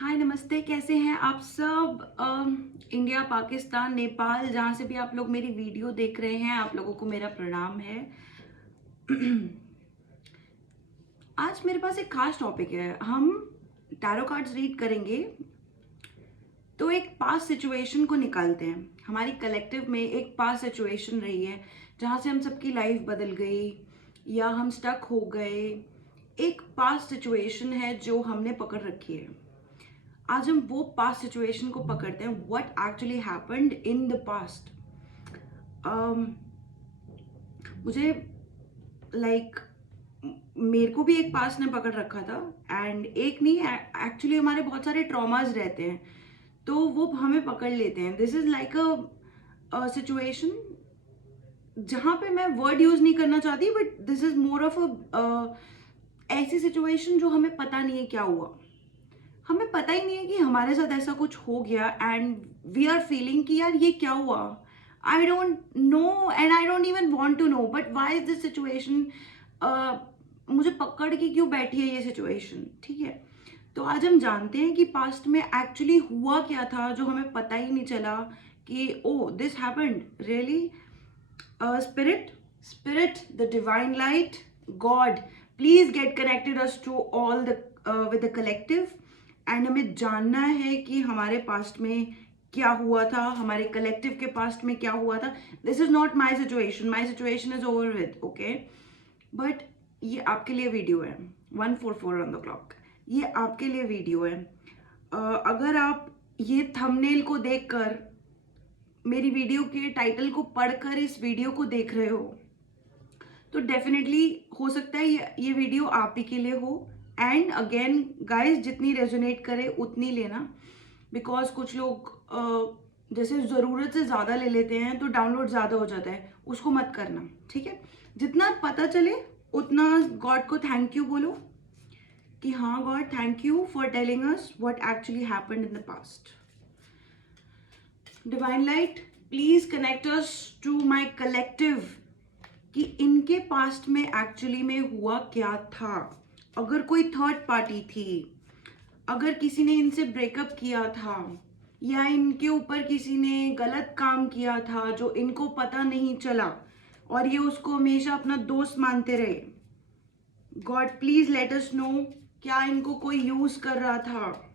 हाय नमस्ते, कैसे हैं आप सब। इंडिया, पाकिस्तान, नेपाल, जहाँ से भी आप लोग मेरी वीडियो देख रहे हैं, आप लोगों को मेरा प्रणाम है। आज मेरे पास एक खास टॉपिक है। हम टैरो कार्ड्स रीड करेंगे, तो एक पास्ट सिचुएशन को निकालते हैं। हमारी कलेक्टिव में एक पास्ट सिचुएशन रही है जहाँ से हम सबकी लाइफ बदल गई या हम स्टक हो गए। एक पास्ट सिचुएशन है जो हमने पकड़ रखी है। आज हम वो पास्ट सिचुएशन को पकड़ते हैं, what actually happened in the past. मुझे लाइक मेरे को भी एक पास्ट ने पकड़ रखा था, एंड एक नहीं, एक्चुअली हमारे बहुत सारे ट्रॉमाज रहते हैं तो वो हमें पकड़ लेते हैं। This is like a situation जहाँ पे मैं वर्ड यूज नहीं करना चाहती, but this is more of a ऐसी सिचुएशन जो हमें पता नहीं है क्या हुआ। हमें पता ही नहीं है कि हमारे साथ ऐसा कुछ हो गया, एंड वी आर फीलिंग कि यार ये क्या हुआ। I don't know and I don't even want to know, but why is this situation, मुझे पकड़ के क्यों बैठी है ये सिचुएशन। ठीक है, तो आज हम जानते हैं कि पास्ट में एक्चुअली हुआ क्या था जो हमें पता ही नहीं चला कि oh this happened really. Spirit, the divine light, God, please get connected us to all the with the collective, and हमें जानना है कि हमारे पास्ट में क्या हुआ था, हमारे कलेक्टिव के पास्ट में क्या हुआ था। This is not my situation, my situation is over with, okay. But ये आपके लिए वीडियो है। 1:44 ऑन द क्लॉक, ये आपके लिए वीडियो है। अगर आप ये थंबनेल को देखकर, मेरी वीडियो के टाइटल को पढ़कर इस वीडियो को देख रहे हो, तो डेफिनेटली हो सकता है ये वीडियो आप ही के लिए हो। एंड अगेन गाइस, जितनी रेजोनेट करे उतनी लेना, बिकॉज कुछ लोग जैसे ज़रूरत से ज़्यादा ले लेते हैं तो डाउनलोड ज़्यादा हो जाता है, उसको मत करना। ठीक है, जितना पता चले उतना गॉड को थैंक यू बोलो कि हाँ God, thank you for telling us what actually happened in the past. Divine light, please connect us to my collective कि इनके पास्ट में एक्चुअली में हुआ क्या था। अगर कोई थर्ड पार्टी थी, अगर किसी ने इनसे ब्रेकअप किया था, या इनके ऊपर किसी ने गलत काम किया था जो इनको पता नहीं चला और ये उसको हमेशा अपना दोस्त मानते रहे, God please let us know, क्या इनको कोई यूज कर रहा था।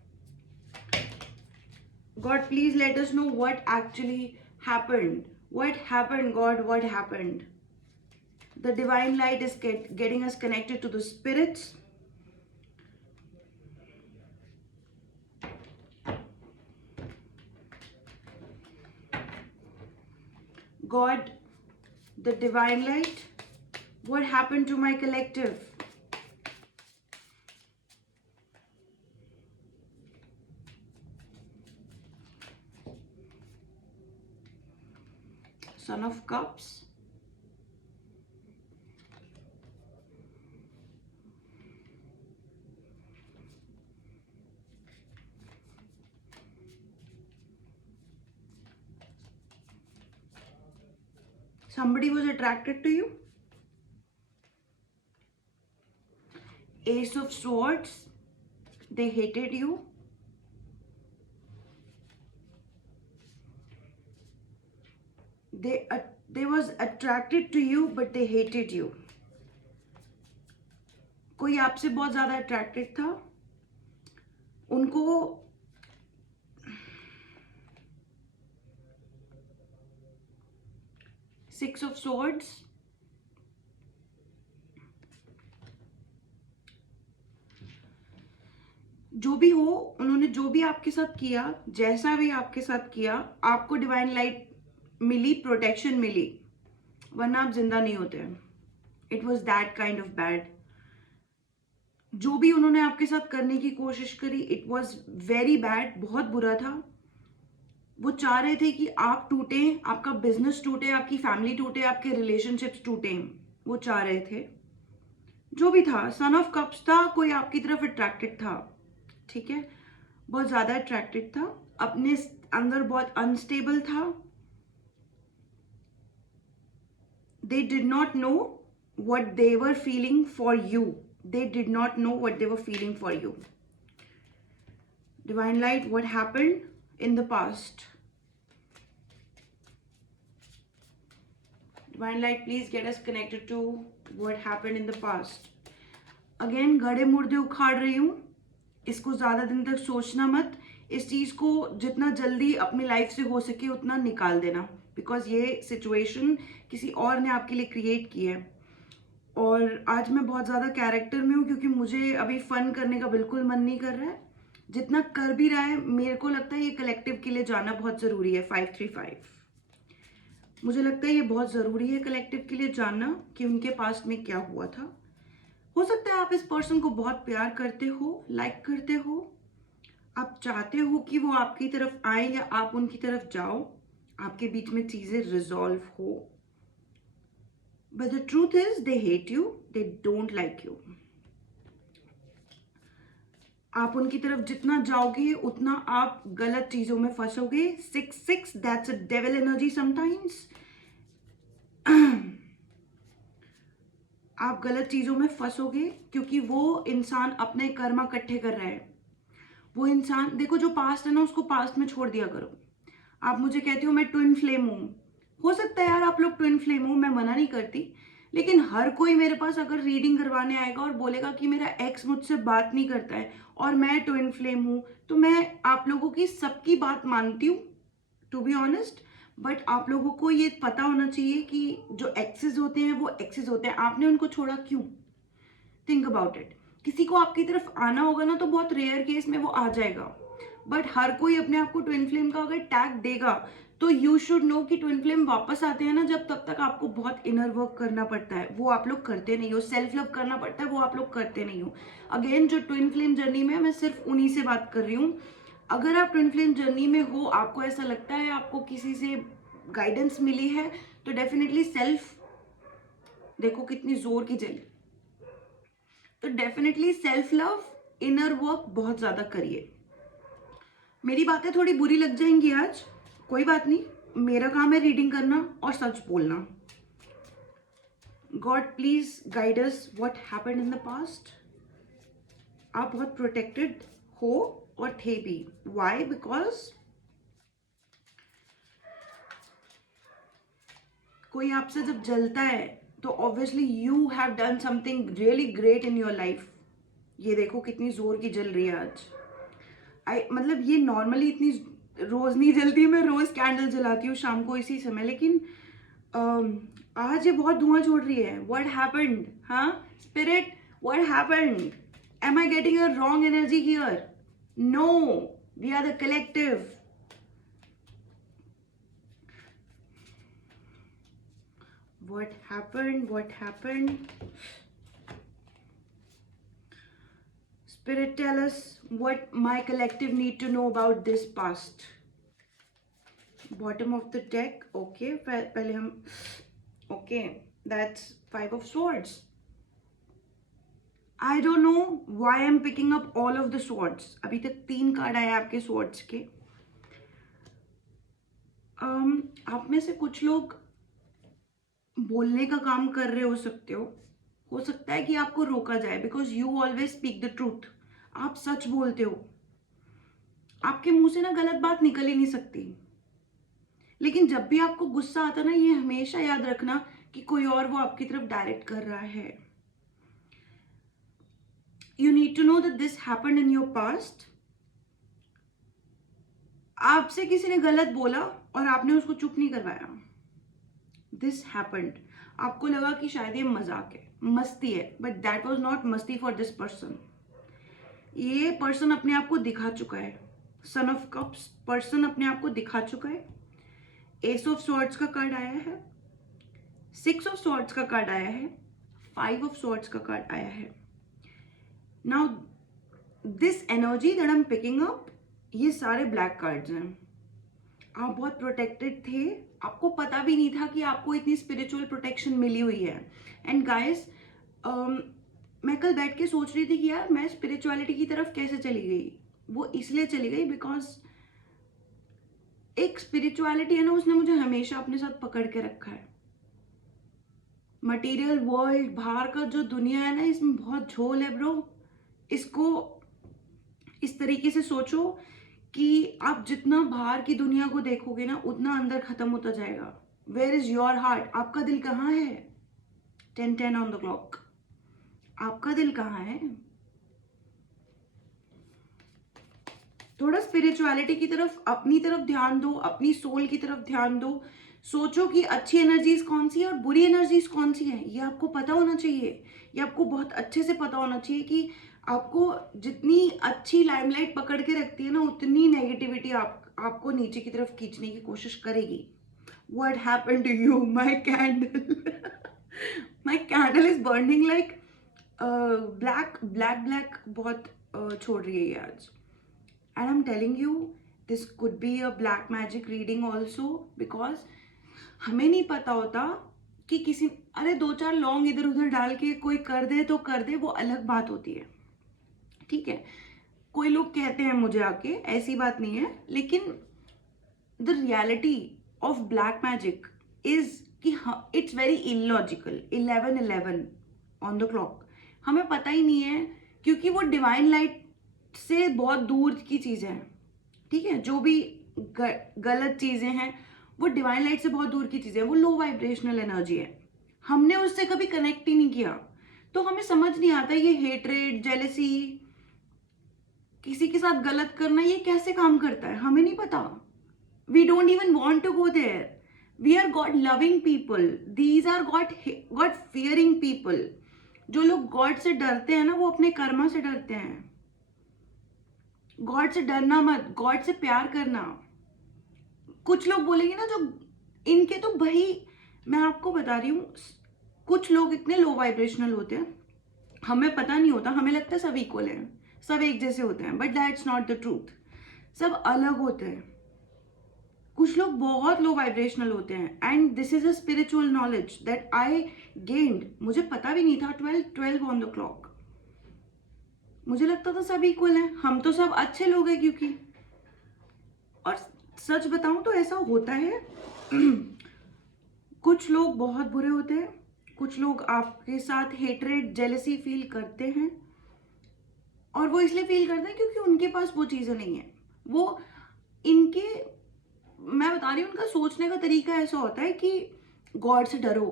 God, please let us know what actually happened. What happened, God? What happened? The divine light is getting us connected to the spirits. God, the divine light, what happened to my collective? Son of Cups. Somebody was attracted to you. Ace of Swords. They hated you. They was attracted to you, but they hated you. कोई आपसे बहुत ज्यादा attracted था, उनको Six of Swords. जो भी हो, उन्होंने जो भी आपके साथ किया, जैसा भी आपके साथ किया, आपको डिवाइन लाइट मिली, प्रोटेक्शन मिली, वरना आप जिंदा नहीं होते। It was that kind of bad. जो भी उन्होंने आपके साथ करने की कोशिश करी, इट वॉज वेरी बैड, बहुत बुरा था। वो चाह रहे थे कि आप टूटे, आपका बिजनेस टूटे, आपकी फैमिली टूटे, आपके रिलेशनशिप्स टूटे, वो चाह रहे थे। जो भी था, सन ऑफ कप्स था, कोई आपकी तरफ अट्रैक्टेड था। ठीक है, बहुत ज्यादा अट्रैक्टेड था, अपने अंदर बहुत अनस्टेबल था। They did not know what they were feeling for you. They did not know what they were feeling for you. Divine light, what happened in the past? Divine light, please get us connected to what happened in the past. Again, गड़े मुर्दे उखाड़ रही हूँ, इसको ज़्यादा दिन तक सोचना मत. इस चीज़ को जितना जल्दी अपनी लाइफ से हो सके उतना निकाल देना, बिकॉज ये सिचुएशन किसी और ने आपके लिए क्रिएट की है. और आज मैं बहुत ज़्यादा कैरेक्टर में हूँ क्योंकि मुझे अभी फन करने का बिल्कुल मन नहीं कर रहा है. जितना कर भी रहा है, मेरे को लगता है ये कलेक्टिव के लिए जाना बहुत ज़रूरी है. 535, मुझे लगता है ये बहुत ज़रूरी है कलेक्टिव के लिए जानना कि उनके पास में क्या हुआ था. हो सकता है आप इस पर्सन को बहुत प्यार करते हो, लाइक करते हो, आप चाहते हो कि वो आपकी तरफ आए या आप उनकी तरफ जाओ, आपके बीच में चीज़ें रिजॉल्व हो. But the truth is they hate you, they don't like you. आप उनकी तरफ जितना जाओगे उतना आप गलत चीजों में फंसोगे. 6-6, that's a devil energy sometimes. आप गलत चीजों में फंसोगे क्योंकि वो इंसान अपने कर्मा इकट्ठे कर रहा है. वो इंसान, देखो जो पास्ट है ना उसको पास्ट में छोड़ दिया करो. आप मुझे कहते हो मैं ट्विन फ्लेम हूँ, हो सकता है यार आप लोग ट्विन फ्लेम हो, मैं मना नहीं करती. लेकिन हर कोई मेरे पास अगर रीडिंग करवाने आएगा और बोलेगा कि मेरा एक्स मुझसे बात नहीं करता है और मैं ट्विन फ्लेम हूँ, तो मैं आप लोगों की सबकी बात मानती हूँ, टू बी ऑनेस्ट. बट आप लोगों को ये पता होना चाहिए कि जो एक्सेस होते हैं वो एक्सेस होते हैं. आपने उनको छोड़ा क्यों? Think about it. किसी को आपकी तरफ आना होगा ना तो बहुत रेयर केस में वो आ जाएगा. बट हर कोई अपने आप को ट्विन फ्लेम का अगर टैग देगा तो यू शुड नो कि ट्विन फ्लेम वापस आते हैं ना जब तब तक आपको बहुत इनर वर्क करना पड़ता है, वो आप लोग करते नहीं हो. सेल्फ लव करना पड़ता है, वो आप लोग करते नहीं हो. अगेन जो ट्विन फ्लेम जर्नी में, मैं सिर्फ उन्हीं से बात कर रही हूँ. अगर आप ट्विन फ्लेम जर्नी में हो, आपको ऐसा लगता है आपको किसी से गाइडेंस मिली है, तो डेफिनेटली सेल्फ, देखो कितनी जोर की जली, तो definitely self love, inner work बहुत ज्यादा करिए. मेरी बातें थोड़ी बुरी लग जाएंगी आज, कोई बात नहीं, मेरा काम है रीडिंग करना और सच बोलना. God please guide us what happened in the past. आप बहुत प्रोटेक्टेड हो और थे भी. व्हाई? बिकॉज कोई आपसे जब जलता है तो obviously you have done something really great in your life. ये देखो कितनी जोर की जल रही है आज. मतलब ये नॉर्मली इतनी रोज नहीं जलती, मैं रोज कैंडल जलाती हूँ शाम को इसी समय, लेकिन आज ये बहुत धुआं छोड़ रही है. What happened? हाँ spirit, what happened? Am I getting a wrong energy here? No, we are the collective. What happened? What happened? Spirit, tell us what my collective need to know about this past. Bottom of the deck. Okay, पहले हम, okay, that's 5 of swords. I don't know why I'm picking up all of the swords. अभी तक 3 card आए आपके swords के. आप में से कुछ लोग बोलने का काम कर रहे हो सकते हो सकता है कि आपको रोका जाए, because you always speak the truth. आप सच बोलते हो, आपके मुंह से ना गलत बात निकल ही नहीं सकती. लेकिन जब भी आपको गुस्सा आता ना, ये हमेशा याद रखना कि कोई और वो आपकी तरफ डायरेक्ट कर रहा है. You need to know that this happened in your past. आपसे किसी ने गलत बोला और आपने उसको चुप नहीं करवाया. This happened. आपको लगा कि शायद ये मजाक है, मस्ती है, बट दैट वॉज नॉट मस्ती फॉर दिस पर्सन. ये पर्सन अपने आप को दिखा चुका है. सन ऑफ कप्स पर्सन अपने आप को दिखा चुका है. एस ऑफ स्वॉर्ड्स का कार्ड आया है, 6 ऑफ स्वॉर्ड्स का कार्ड आया है, 5 ऑफ स्वॉर्ड्स का कार्ड आया है. Now this energy that I am picking up, ये सारे ब्लैक कार्ड्स हैं. आप बहुत प्रोटेक्टेड थे, आपको पता भी नहीं था कि आपको इतनी स्पिरिचुअल प्रोटेक्शन मिली हुई है. एंड गाइस, मैं कल बैठ के सोच रही थी कि यार मैं स्पिरिचुअलिटी की तरफ कैसे चली गई. वो इसलिए चली गई बिकॉज एक स्पिरिचुअलिटी है ना, उसने मुझे हमेशा अपने साथ पकड़ के रखा है. मटेरियल वर्ल्ड, बाहर का जो दुनिया है ना, इसमें बहुत झोल है ब्रो. इस तरीके से सोचो कि आप जितना बाहर की दुनिया को देखोगे ना उतना अंदर खत्म होता जाएगा. Where is your heart? आपका दिल कहाँ है? 10:10 ऑन द क्लॉक. आपका दिल कहाँ है? थोड़ा स्पिरिचुअलिटी की तरफ, अपनी तरफ ध्यान दो, अपनी सोल की तरफ ध्यान दो. सोचो कि अच्छी एनर्जीज कौन सी है और बुरी एनर्जीज कौन सी है. ये आपको पता होना चाहिए. ये आपको बहुत अच्छे से पता होना चाहिए कि आपको जितनी अच्छी लाइमलाइट पकड़ के रखती है ना उतनी नेगेटिविटी आपको नीचे की तरफ खींचने की कोशिश करेगी. What happened to you? My candle. My candle is burning like black बहुत छोड़ रही है ये आज. And I'm telling you, this could be a black magic reading also because हमें नहीं पता होता कि किसी, अरे 2-4 लौंग इधर उधर डाल के कोई कर दे तो कर दे, वो अलग बात होती है. ठीक है, कोई लोग कहते हैं मुझे आके, ऐसी बात नहीं है, लेकिन the reality of black magic is कि it's very illogical. 11:11 on the clock. हमें पता ही नहीं है क्योंकि वो डिवाइन लाइट से बहुत दूर की चीजें हैं. ठीक है, जो भी गलत चीजें हैं वो डिवाइन लाइट से बहुत दूर की चीजें हैं. वो लो वाइब्रेशनल एनर्जी है. हमने उससे कभी कनेक्ट ही नहीं किया, तो हमें समझ नहीं आता ये हेट्रेड, जेलेसी, किसी के साथ गलत करना, ये कैसे काम करता है. हमें नहीं पता. We don't even want to go there. We are God loving people. These are God fearing people. जो लोग गॉड से डरते हैं ना वो अपने कर्मा से डरते हैं. गॉड से डरना मत, गॉड से प्यार करना. कुछ लोग बोलेंगे ना जो इनके, तो भाई मैं आपको बता रही हूँ, कुछ लोग इतने लो वाइब्रेशनल होते हैं, हमें पता नहीं होता, हमें लगता है सब इक्वल हैं, सब एक जैसे होते हैं, but that's not the truth. सब अलग होते हैं. कुछ लोग बहुत लो वाइब्रेशनल होते हैं and this is a spiritual knowledge that I gained. मुझे पता भी नहीं था 12 ऑन द क्लॉक. मुझे लगता था सब इक्वल हैं, हम तो सब अच्छे लोग हैं क्योंकि, और सच बताऊं तो ऐसा होता है. कुछ लोग बहुत बुरे होते हैं, कुछ लोग आपके साथ हेट्रेड, जेलसी फील करते हैं, और वो इसलिए फील करते हैं क्योंकि उनके पास वो चीजें नहीं है. वो इनके, मैं बता रही हूँ, उनका सोचने का तरीका ऐसा होता है कि गॉड से डरो.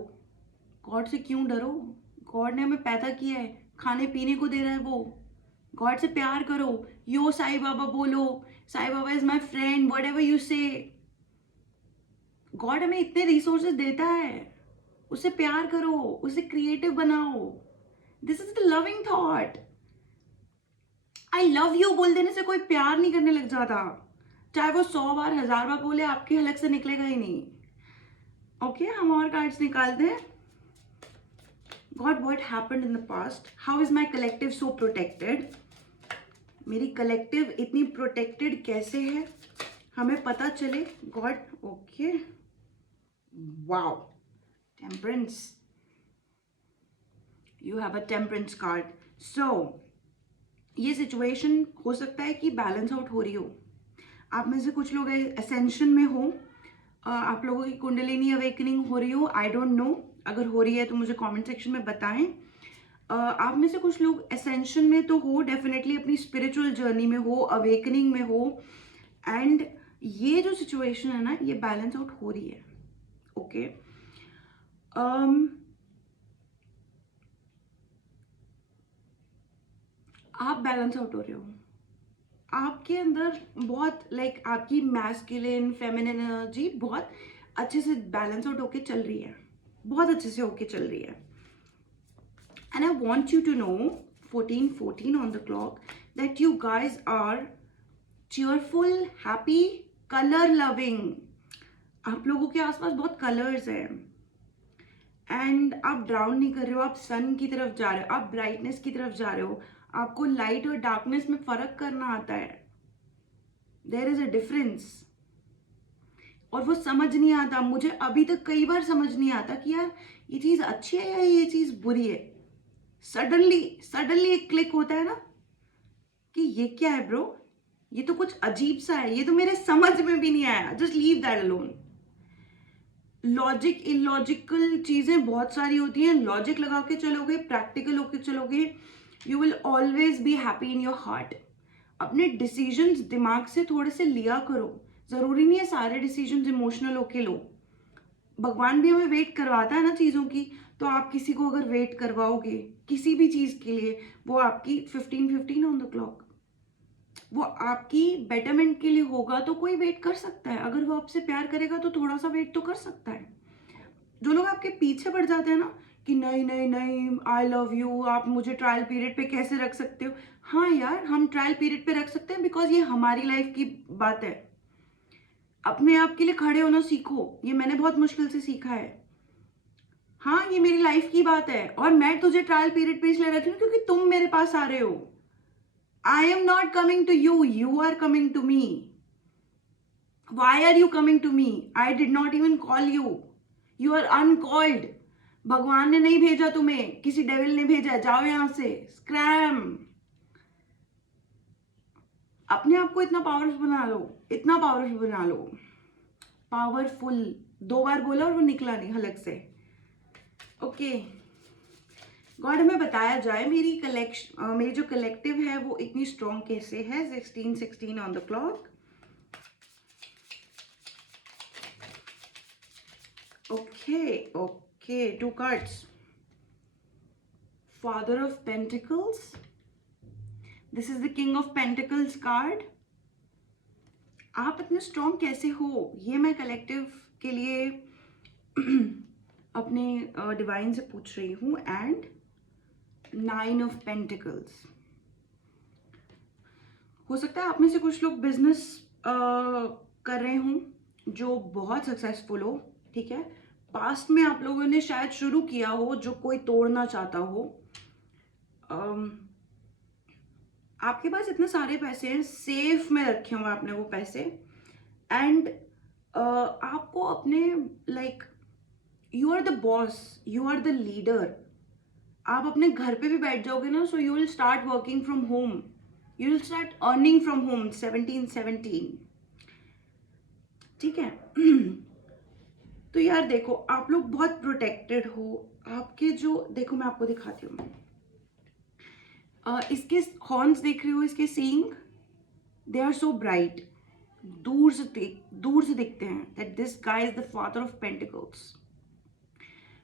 गॉड से क्यों डरो? गॉड ने हमें पैदा किया है, खाने पीने को दे रहा है वो. गॉड से प्यार करो. यो साईं बाबा बोलो, Sai Baba is my friend, whatever you say. God हमें इतने रिसोर्सेज देता है, उससे प्यार करो, उसे क्रिएटिव बनाओ. This is the loving thought. I love you बोल देने से कोई प्यार नहीं करने लग जाता. चाहे वो 100 बार 1000 बार बोले, आपके हलक से निकलेगा ही नहीं. ओके, हम और कार्ड्स निकालते हैं. God, what happened in the past? How is my collective so protected? मेरी कलेक्टिव इतनी प्रोटेक्टेड कैसे है, हमें पता चले. God, okay, wow, temperance. You have a temperance card. So ये सिचुएशन हो सकता है कि बैलेंस आउट हो रही हो. आप में से कुछ लोग असेंशन में हो, आप लोगों की कुंडलिनी अवेकनिंग हो रही हो. आई डोंट नो, अगर हो रही है तो मुझे कमेंट सेक्शन में बताएं. आप में से कुछ लोग असेंशन में तो हो, डेफिनेटली अपनी स्पिरिचुअल जर्नी में हो, अवेकनिंग में हो, एंड ये जो सिचुएशन है ना ये बैलेंस आउट हो रही है. ओके, आप बैलेंस आउट हो रहे हो. आपके अंदर बहुत आपकी मैस्कुलिन, फेमिनिन एनर्जी बहुत अच्छे से बैलेंस आउट होके चल रही है, बहुत अच्छे से होके चल रही है. And I want you to know, 14:14 on the clock, that you guys are cheerful, happy, color loving. आप लोगों के आसपास बहुत कलर्स हैं एंड आप ड्राउन नहीं कर रहे हो. आप सन की तरफ जा रहे हो, आप ब्राइटनेस की तरफ जा रहे हो. आपको लाइट और डार्कनेस में फर्क करना आता है. There is a difference. और वो समझ नहीं आता. मुझे अभी तक कई बार समझ नहीं आता कि यार ये चीज अच्छी है या ये चीज बुरी है. सडनली एक क्लिक होता है ना कि ये क्या है ब्रो, ये तो कुछ अजीब सा है, ये तो मेरे समझ में भी नहीं आया. Just leave that alone. Logic, illogical चीजें बहुत सारी होती हैं. लॉजिक लगा के चलोगे, प्रैक्टिकल होके चलोगे, you will always be happy in your heart. अपने डिसीजंस दिमाग से थोड़े से लिया करो। जरूरी नहीं है सारे डिसीजंस इमोशनल होके लो। भगवान भी हमें वेट करवाता है ना चीज़ों की, तो आप किसी को अगर वेट करवाओगे किसी भी चीज़ के लिए, वो आपकी 15:15 ऑन द क्लॉक, वो आपकी बेटरमेंट के लिए होगा तो कोई वेट कर सकता है। अगर वो आपसे प्यार करेगा तो थोड़ा सा वेट तो कर सकता है। जो लोग आपके पीछे पड़ जाते हैं ना कि नहीं नहीं नहीं आई लव यू, आप मुझे ट्रायल पीरियड पे कैसे रख सकते हो। हाँ यार, हम ट्रायल पीरियड पे रख सकते हैं बिकॉज ये हमारी लाइफ की बात है। अपने आप के लिए खड़े होना सीखो, ये मैंने बहुत मुश्किल से सीखा है। हाँ, ये मेरी लाइफ की बात है और मैं तुझे ट्रायल पीरियड पे इसलिए रख रही हूँ क्योंकि तुम मेरे पास आ रहे हो। I am not coming to you, you are coming to me. Why are you coming to me? I did not even call you, you are uncalled. भगवान ने नहीं भेजा तुम्हें, किसी डेविल ने भेजा। जाओ यहां से, स्क्रैम। अपने आप को इतना पावरफुल बना लो, इतना पावरफुल बना लो। पावरफुल 2 बार बोला और वो निकला नहीं हलक से। ओके गॉड, हमें बताया जाए मेरी मेरी जो कलेक्टिव है वो इतनी स्ट्रॉन्ग कैसे है। 16:16 on the clock. Okay 2 cards. Father of Pentacles. This is the King of Pentacles card. आप इतने स्ट्रॉन्ग कैसे हो, ये मैं कलेक्टिव के लिए अपने डिवाइन से पूछ रही हूँ। And 9 of Pentacles. हो सकता है आप में से कुछ लोग बिजनेस कर रहे हों जो बहुत सक्सेसफुल हो, ठीक है। पास्ट में आप लोगों ने शायद शुरू किया हो जो कोई तोड़ना चाहता हो। आपके पास इतने सारे पैसे हैं, सेफ में रखे हुए आपने वो पैसे। एंड आपको अपने like you are the boss, you are the leader. आप अपने घर पे भी बैठ जाओगे ना, so you will start working from home, you will start earning from home. 17:17, ठीक है। तो यार देखो, आप लोग बहुत प्रोटेक्टेड हो। आपके जो देखो, मैं आपको दिखाती हूँ। इसके हॉर्न्स देख रहे हो, इसके सींग, दे आर सो ब्राइट। दूर से दिखते हैं that this guy is the father of pentacles.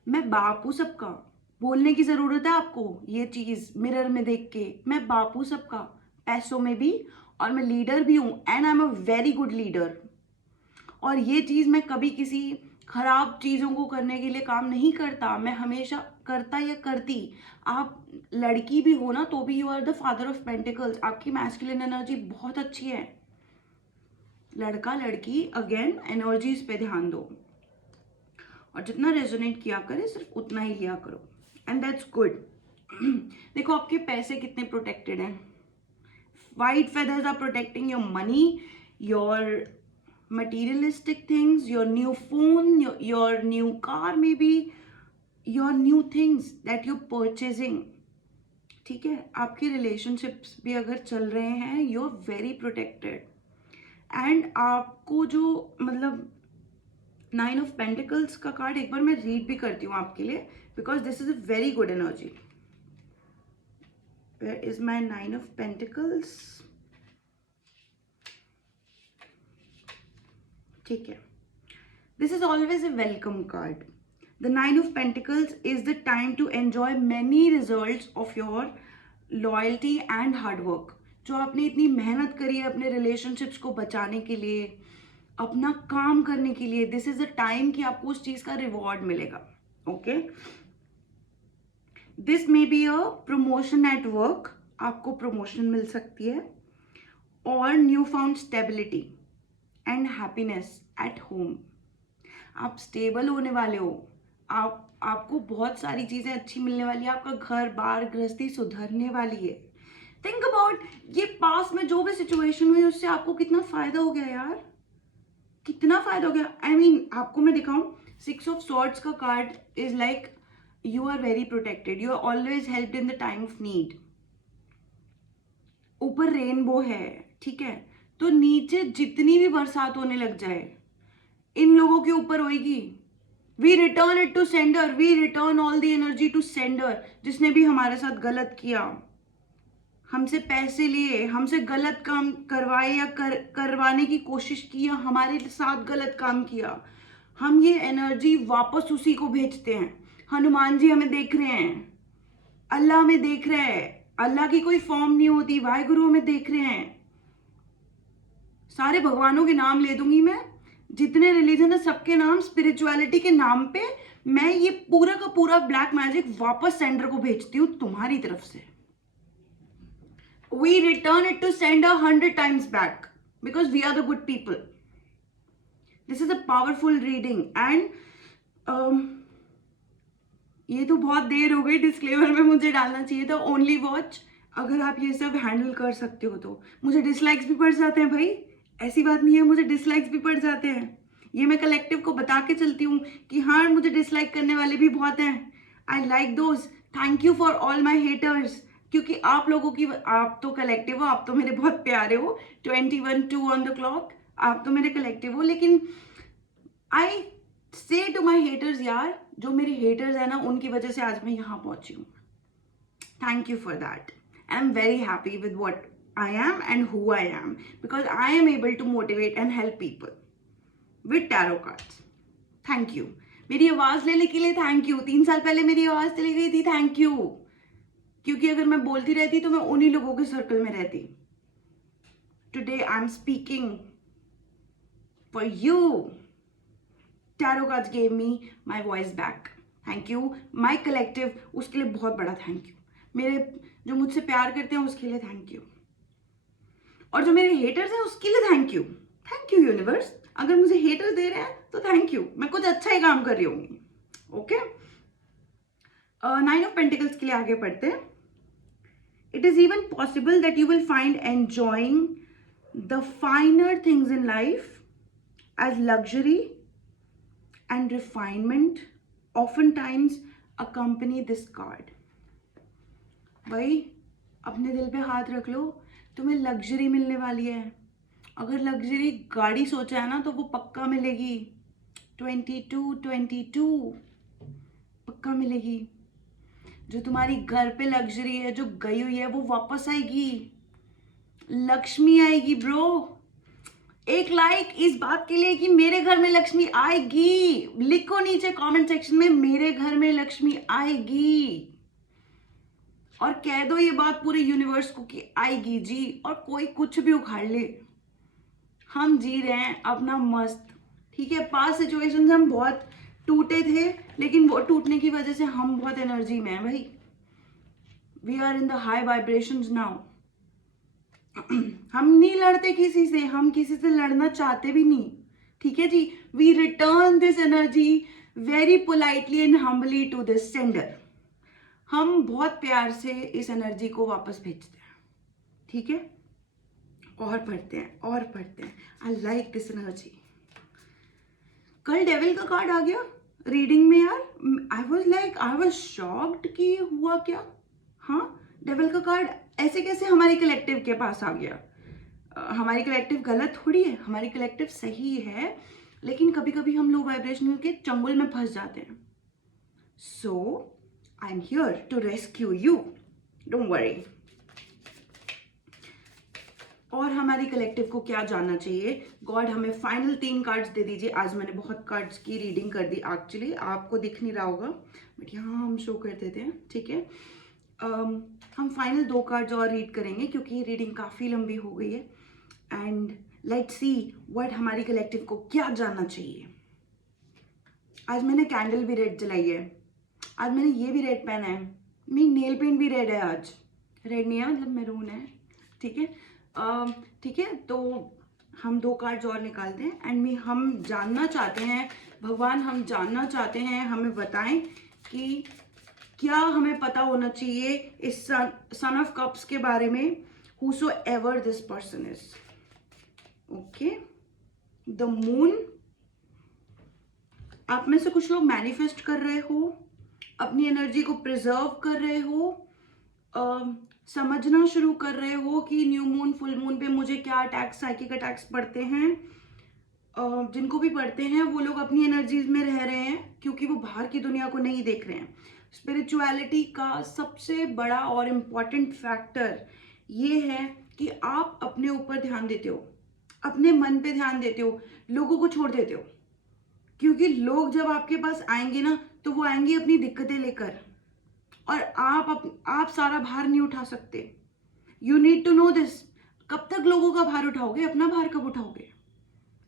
मैं बापू सबका, बोलने की जरूरत है आपको ये चीज मिरर में देख के। मैं बापू सबका, पैसों में भी, और मैं लीडर भी हूं। And I am a very good leader. और ये चीज मैं कभी किसी खराब चीजों को करने के लिए काम नहीं करता, मैं हमेशा करता या करती। आप लड़की भी हो ना तो भी you are the father of pentacles. आपकी मैस्कुलिन एनर्जी बहुत अच्छी है। लड़का लड़की, अगेन एनर्जीज पे ध्यान दो और जितना रेजोनेट किया करे सिर्फ उतना ही लिया करो। And that's good. देखो आपके पैसे कितने प्रोटेक्टेड हैं। White feathers are protecting your money, your materialistic things, your new phone, your new car, maybe your new things that you're purchasing, ठीक है। आपके रिलेशनशिप्स भी अगर चल रहे हैं, you're very protected. एंड आपको जो मतलब 9 of Pentacles का कार्ड एक बार मैं रीड भी करती हूँ आपके लिए, because this is a very good energy. Where is my 9 of Pentacles? ठीक है, this is always a welcome card. The 9 of Pentacles is the time to enjoy many results of your loyalty and hard work. जो आपने इतनी मेहनत करी है अपने relationships को बचाने के लिए, अपना काम करने के लिए, दिस इज द टाइम कि आपको उस चीज का रिवॉर्ड मिलेगा। Okay, this may be a promotion at work, आपको प्रमोशन मिल सकती है, और new found stability and happiness at home. आप स्टेबल होने वाले हो। आपको बहुत सारी चीजें अच्छी मिलने वाली है। आपका घर बार गृहस्थी सुधरने वाली है। थिंक अबाउट ये पास में जो भी सिचुएशन हुई उससे आपको कितना फायदा हो गया यार, कितना फायदा हो गया। आई मीन आपको मैं दिखाऊं, 6 of Swords का card is like you are very protected, you are always helped in the time of need. ऊपर रेनबो है, ठीक है। तो नीचे जितनी भी बरसात होने लग जाए, इन लोगों के ऊपर होगी। We return it to sender, we return all the energy to sender. जिसने भी हमारे साथ गलत किया, हमसे पैसे लिए, हमसे गलत काम करवाए या करवाने की कोशिश की या हमारे साथ गलत काम किया, हम ये एनर्जी वापस उसी को भेजते हैं। हनुमान जी हमें देख रहे हैं, अल्लाह हमें देख रहा है। अल्लाह की कोई फॉर्म नहीं होती, वाहिगुरु हमें देख रहे हैं। सारे भगवानों के नाम ले दूंगी मैं, जितने रिलीजन है सबके नाम, स्पिरिचुअलिटी के नाम पे मैं ये पूरा का पूरा ब्लैक मैजिक वापस सेंडर को भेजती हूँ तुम्हारी तरफ से। We return it to sender 100 times back because we are the good people. This is a powerful reading and ये तो बहुत देर हो गई, डिस्क्लेमर में मुझे डालना चाहिए था ओनली वॉच। अगर आप ये सब हैंडल कर सकते हो तो। मुझे डिसलाइक्स भी पड़ जाते हैं भाई, ऐसी बात नहीं है, मुझे डिसलाइक्स भी पड़ जाते हैं। ये मैं कलेक्टिव को बता के चलती हूँ कि हाँ मुझे डिसलाइक करने वाले भी बहुत हैं। I like those. Thank you for all my haters, क्योंकि आप लोगों की, आप तो कलेक्टिव हो, आप तो मेरे बहुत प्यारे हो। 21:02 ऑन द क्लॉक, आप तो मेरे कलेक्टिव हो। लेकिन आई से टू माई हेटर्स, यार जो मेरे हेटर्स है ना, उनकी वजह से आज मैं यहाँ पहुंची हूँ। Thank you for that. I am very happy with what I am and who I am, because I am able to motivate and help people with tarot cards. Thank you. मेरी आवाज लेने के लिए थैंक यू। 3 साल पहले मेरी आवाज चली गई थी, थैंक यू। क्योंकि अगर मैं बोलती रहती तो मैं उन्हीं लोगों के सर्कल में रहती। Today I am speaking for you. Tarot cards gave me my voice back. Thank you. My collective, उसके लिए बहुत बड़ा थैंक यू। मेरे जो मुझसे प्यार करते हैं उसके लिए थैंक यू, और जो मेरे हेटर्स हैं उसके लिए thank you. Thank you universe. अगर मुझे हेटर्स दे रहे हैं तो थैंक यू, मैं कुछ अच्छा ही काम कर रही होंगी। ओके, 9 ऑफ पेंटिकल्स के लिए आगे पढ़ते हैं। It is even possible that you will find enjoying the finer things in life as luxury and refinement oftentimes accompany this card. भाई अपने दिल पे हाथ रख लो, तुम्हें लग्जरी मिलने वाली है। अगर लग्जरी गाड़ी सोचा है ना तो वो पक्का मिलेगी। 22 पक्का मिलेगी। जो तुम्हारी घर पे लग्जरी है जो गई हुई है वो वापस आएगी, लक्ष्मी आएगी ब्रो। एक लाइक इस बात के लिए कि मेरे घर में लक्ष्मी आएगी। लिखो नीचे कमेंट सेक्शन में, मेरे घर में लक्ष्मी आएगी, और कह दो ये बात पूरे यूनिवर्स को कि आएगी जी। और कोई कुछ भी उखाड़ ले, हम जी रहे हैं अपना मस्त। ठीक है, पास्ट सिचुएशंस हम बहुत टूटे थे, लेकिन वो टूटने की वजह से हम बहुत एनर्जी में हैं भाई। We are in the high vibrations now. हम नहीं लड़ते किसी से, हम किसी से लड़ना चाहते भी नहीं। ठीक है जी, we return this energy very politely and humbly to this sender. हम बहुत प्यार से इस एनर्जी को वापस भेजते हैं। ठीक है, और पढ़ते हैं और पढ़ते हैं। I like this energy. कल डेविल का कार्ड आ गया रीडिंग में यार। आई वाज शॉक्ड कि हुआ क्या। हाँ, डेविल का कार्ड ऐसे कैसे हमारी कलेक्टिव के पास आ गया। हमारी कलेक्टिव गलत थोड़ी है, हमारी कलेक्टिव सही है, लेकिन कभी कभी हम लो वाइब्रेशनल के चंगुल में फंस जाते हैं। So I am here to rescue you, don't worry. और हमारी कलेक्टिव को क्या जानना चाहिए, गॉड हमें फाइनल 3 कार्ड्स दे दीजिए। आज मैंने बहुत कार्ड्स की रीडिंग कर दी, एक्चुअली आपको दिख नहीं रहा होगा बट यहाँ हम शो कर देते हैं। ठीक है, हम फाइनल 2 कार्ड्स और रीड करेंगे क्योंकि रीडिंग काफ़ी लंबी हो गई है। एंड लेट्स सी व्हाट हमारी कलेक्टिव को क्या जानना चाहिए। आज मैंने कैंडल भी रेड जलाई है, आज मैंने ये भी रेड पहना है, मेरी नेल पेंट भी रेड है। आज रेड नहीं है, मतलब मैरून है। ठीक है, ठीक है, तो हम 2 कार्ड्स और निकालते हैं। एंड हम जानना चाहते हैं, भगवान हम जानना चाहते हैं, हमें बताएं कि क्या हमें पता होना चाहिए इस सन ऑफ कप्स के बारे में, whosoever this person is. Okay, the moon. आप में से कुछ लोग मैनिफेस्ट कर रहे हो, अपनी एनर्जी को प्रिजर्व कर रहे हो, समझना शुरू कर रहे हो कि न्यू मून फुल मून पे मुझे क्या अटैक्स, साइकिक अटैक्स पड़ते हैं। जिनको भी पड़ते हैं वो लोग अपनी एनर्जीज में रह रहे हैं क्योंकि वो बाहर की दुनिया को नहीं देख रहे हैं। स्पिरिचुअलिटी का सबसे बड़ा और इम्पॉर्टेंट फैक्टर ये है कि आप अपने ऊपर ध्यान देते हो, अपने मन पे ध्यान देते हो, लोगों को छोड़ देते हो। क्योंकि लोग जब आपके पास आएंगे ना, तो वो आएंगे अपनी दिक्कतें लेकर, और आप सारा भार नहीं उठा सकते। You need to know this. कब तक लोगों का भार उठाओगे? अपना भार कब उठाओगे?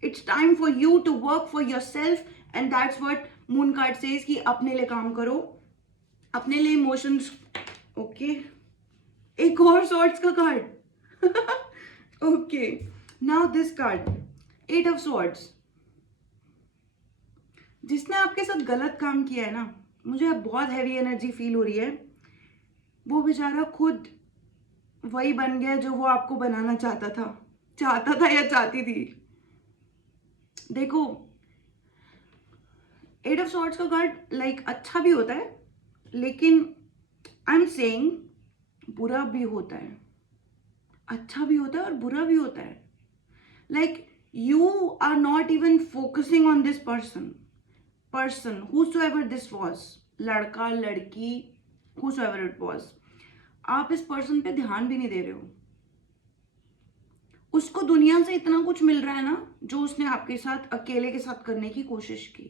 It's time for you to work for yourself, and that's what moon card says कि अपने लिए काम करो, अपने लिए इमोशंस। ओके, एक और सॉर्ट्स का card. Okay, now this card, 8 of swords. जिसने आपके साथ गलत काम किया है ना, मुझे बहुत हैवी एनर्जी फील हो रही है, वो बेचारा खुद वही बन गया जो वो आपको बनाना चाहता था या चाहती थी। देखो, 8 ऑफ सॉर्ड्स का कार्ड लाइक अच्छा भी होता है, लेकिन आई एम सेइंग बुरा भी होता है, अच्छा भी होता है और बुरा भी होता है। Like you are not even focusing on this person whosoever this was, लड़का लड़की, whosoever it was, आप इस पर्सन पे ध्यान भी नहीं दे रहे हो। उसको दुनिया से इतना कुछ मिल रहा है ना, जो उसने आपके साथ अकेले के साथ करने की कोशिश की।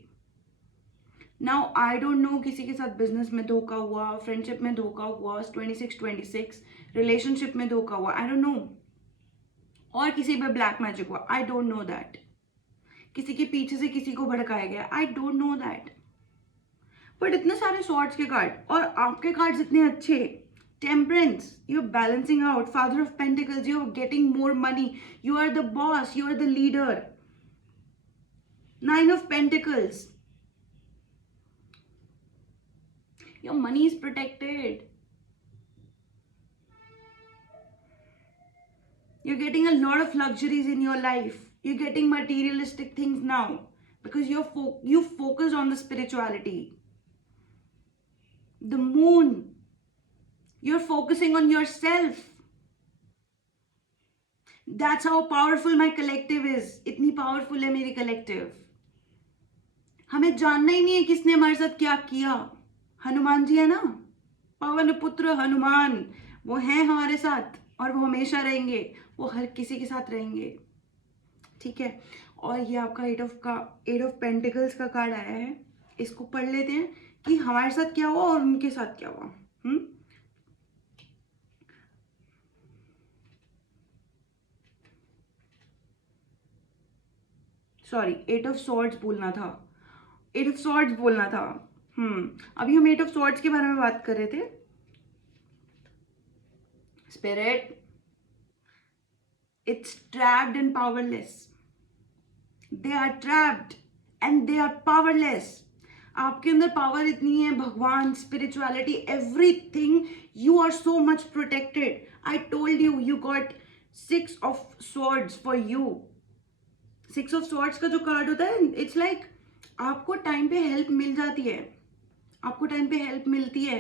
नाउ आई डोंट नो, किसी के साथ बिजनेस में धोखा हुआ, फ्रेंडशिप में धोखा हुआ, 26 रिलेशनशिप में धोखा हुआ, आई डोंट नो, और किसी पे ब्लैक मैजिक हुआ, आई डोंट नो दैट। किसी के पीछे से किसी को भड़काया गया, आई डोंट नो दैट। बट इतने सारे सॉर्ड्स के कार्ड, और आपके कार्ड्स इतने अच्छे, temperance, you are balancing out, father of pentacles, you are getting more money, you are the boss, you are the leader, 9 of pentacles, your money is protected, you're getting a lot of luxuries in your life, you're getting materialistic things now because you focus on the spirituality. The moon, you're focusing on yourself. That's how powerful my collective is. इतनी powerful है मेरी collective. हमें जानना ही नहीं है किसने हमारे साथ क्या किया। हनुमान जी है ना, पवन पुत्र हनुमान, वो हैं हमारे साथ और वो हमेशा रहेंगे, वो हर किसी के साथ रहेंगे, ठीक है। और ये आपका 8 ऑफ पेंटिकल्स का कार्ड आया है। इसको पढ़ लेते हैं कि हमारे साथ क्या हुआ और उनके साथ क्या हुआ। सॉरी, 8 ऑफ सॉर्ड्स बोलना था, 8 ऑफ सॉर्ड्स बोलना था। अभी हम 8 ऑफ सॉर्ड्स के बारे में बात कर रहे थे। Spirit, it's trapped and powerless. They are trapped and they are powerless. आपके अंदर पावर इतनी है, भगवान, spirituality, everything, you are so much protected. I told you, you got 6 of swords for you. 6 of swords का जो card होता है, it's like आपको टाइम पे हेल्प मिल जाती है, आपको टाइम पे हेल्प मिलती है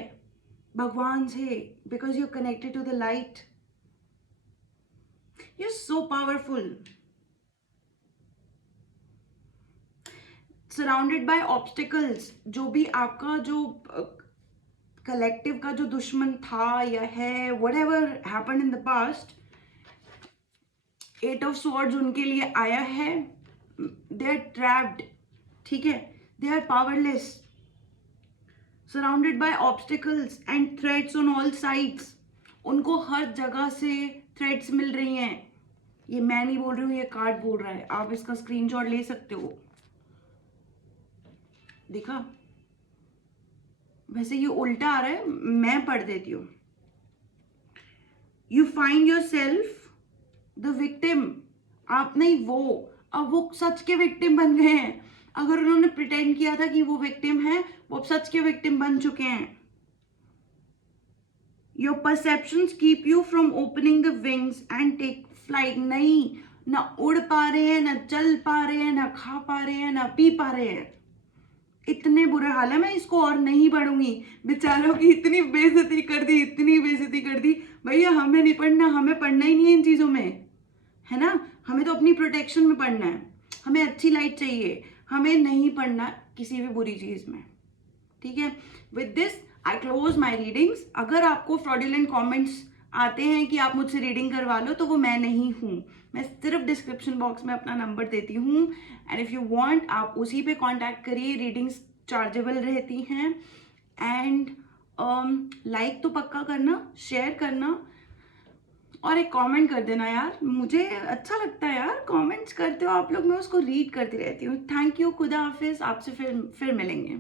भगवान से, because you are connected to the light. You're so powerful. Surrounded by obstacles. जो भी आपका जो कलेक्टिव का जो दुश्मन था या है, whatever happened in the past, 8 of swords उनके लिए आया है। They are trapped, ठीक है, they are powerless, surrounded by obstacles and threats on all sides. उनको हर जगह से थ्रेड्स मिल रही हैं। ये मैं नहीं बोल रही हूँ, ये कार्ड बोल रहा है, आप इसका स्क्रीनशॉट ले सकते हो। देखा, वैसे ये उल्टा आ रहा है, मैं पढ़ देती हूँ। You find your self the victim. आप नहीं, वो अब वो सच के विक्टिम बन गए हैं। अगर उन्होंने प्रिटेंड किया था कि वो विक्टिम है, वो अब सच के विक्टिम बन चुके हैं। Your perceptions keep you from opening the wings and take flight. नहीं, ना उड़ पा रहे हैं, ना चल पा रहे हैं, ना खा पा रहे हैं, ना पी पा रहे हैं। इतने बुरे हाल है, मैं इसको और नहीं पढ़ूंगी। बेचारों की इतनी बेइज्जती कर दी, इतनी बेइज्जती कर दी। भैया हमें नहीं पढ़ना, हमें पढ़ना ही नहीं है इन चीज़ों में, है ना। हमें तो अपनी प्रोटेक्शन में पढ़ना है, हमें अच्छी लाइट चाहिए, हमें नहीं पढ़ना किसी भी बुरी चीज़ में, ठीक है। With this I close my readings. अगर आपको फ्रॉडुलेंट कमेंट्स आते हैं कि आप मुझसे रीडिंग करवा लो, तो वो मैं नहीं हूँ। मैं सिर्फ डिस्क्रिप्शन बॉक्स में अपना नंबर देती हूँ, एंड इफ़ यू वांट आप उसी पे कांटेक्ट करिए। रीडिंग्स चार्जेबल रहती हैं। एंड लाइक तो पक्का करना, शेयर करना, और एक कमेंट कर देना यार, मुझे अच्छा लगता है यार, कमेंट्स करते हो आप लोग, मैं उसको रीड करती रहती हूँ। थैंक यू, खुदा हाफिज़, आपसे फिर मिलेंगे।